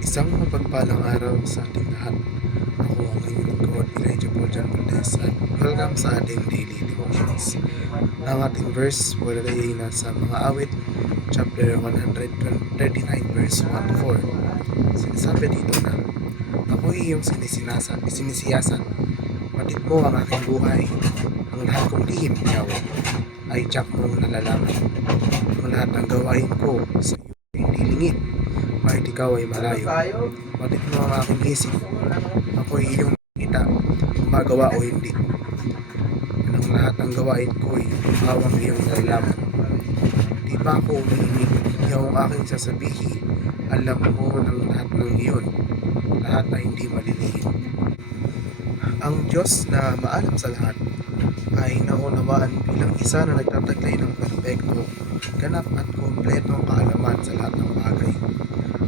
Isang mapagpalang araw sa ating lahat. Ako ang inyong lingkod, Elijah Paul John Valdez at welcome sa ating daily devotions. Ang ating verse ay nasa mga awit, chapter 139 verse 1 to 4. Sinasabi dito na, Ako iyong sinisinasa, sinisiyasan. Patid mo ang aking buhay. Ang lahat kong lihim, Yahweh, ay tiyak mong nalalaman. Ang lahat ng gawain ko sa iyo ay nilingit kahit ikaw ay malayo. Bakit mo ang aking isip? Ako ay iyong kita, magawa o hindi. Ang lahat ng gawain ko ay hawang iyong nalalaman. Di ba ako umiinig? Ikaw ang aking sasabihin. Alam mo ng lahat ng iyon. Lahat na hindi malilihim. Ang Diyos na maalam sa lahat ay naunawaan bilang isa na nagtataglay ng perpekto, ganap at kumpletong kaalaman sa lahat ng bagay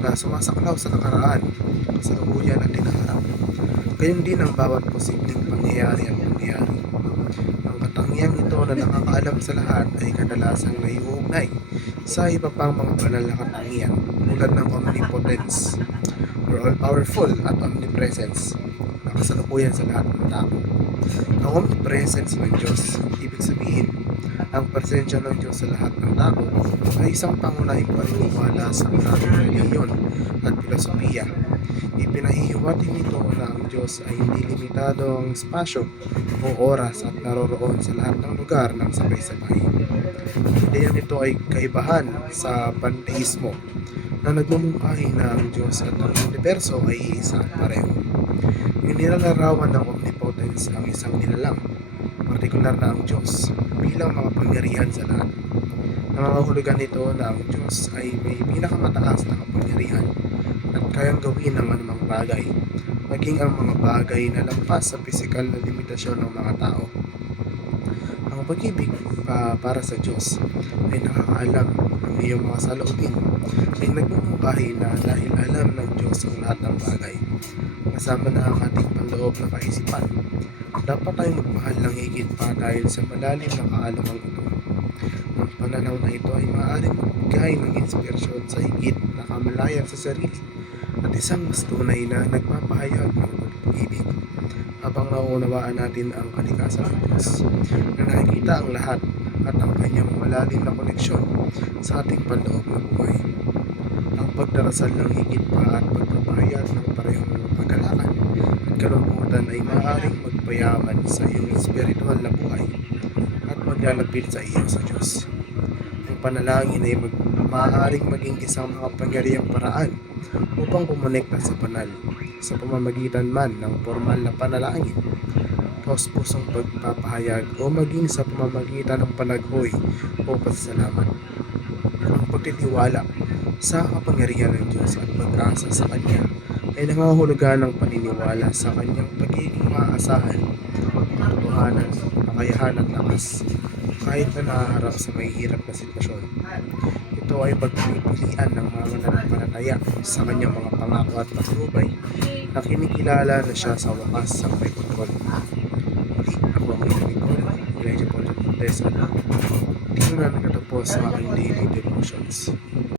na sumasaklaw sa nakaraan, sa lubuyan at tinaharap. Gayon din ang bawat posibleng pangyayari at mangyayari. Ang katangiang ito na nakakaalam sa lahat ay kadalasang naiuugnay sa iba pang mga banal na katangian tulad ng omnipotence all-powerful at omnipresence na kasalukuyan sa lahat ng tao. Ang omnipresence ng Diyos, ibig sabihin, ang presensya ng Diyos sa lahat ng tao ay isang pangunahing paniniwala sa maraming reliyon at filosofiya. Ipinahihiwatig nito na ang Diyos ay hindi limitado ang espasyo o oras at naroroon sa lahat ng lugar ng sabay-sabay. Ideya nito ay kaibahan sa panteismo na nagmumungkahi na ang Diyos at ang universo ay iisa at pareho. Inilalarawan ng omnipotence ang isang nilalang, partikular na ang Diyos, bilang mga pangyarihan sa lahat. Nangangahulugan nito na ang Diyos ay may pinakamataas na kapangyarihan at kayang gawin ang anumang bagay, maging ang mga bagay na lampas sa pisikal na limitasyon ng mga tao. Ang pag-ibig pa para sa Diyos ay nakakaalam ng iyong mga saloobin ay nagmumungkahi na dahil alam ng Diyos ang lahat ng bagay. Kasama na ang ating panloob na kaisipan. Dapat tayong magmahal ng higit pa dahil sa malalim na kaalamang ito. Ang pananaw na ito ay maaaring magbigay ng inspirasyon sa higit na kamalayan sa sarili at isang mas tunay na nagpapahayag ng pag-ibig habang nauunawaan natin ang kalikasan ng Diyos na nakikita ang lahat at ang kanyang malalim na koneksyon sa ating panloob na buhay. Ang pagdarasal ng higit pa at pagpapahayag ng parehong pagkalakan at kalungkutan ay maaaring magpayaman sa iyong espiritual na buhay at maglalapit sa iyo sa Diyos. Ang panalangin ay mag maaaring maging isang makapangyarihang paraan upang kumonekta sa banal sa pamamagitan man ng formal na panalangin taos pusong pagpapahayag o maging sa pamamagitan ng panaghoy o pasasalamat. Ang pagtitiwala sa kapangyarihan ng Diyos at pag-asa sa Kanya ay nangangahulugan ng paniniwala sa Kanyang pagiging maaasahan, katotohanan, kakayahan at lakas kahit na nahaharap sa mahihirap na sitwasyon. Ito ay pagpipilian ng mga mananampalataya sa kanyang mga pangako at patnubay na kinikilala na siya sa wakas sa may kontrol. Muli, ako ang inyong lingkod, Elijah Paul Cortez at dito na nagtatapos sa aking daily devotions.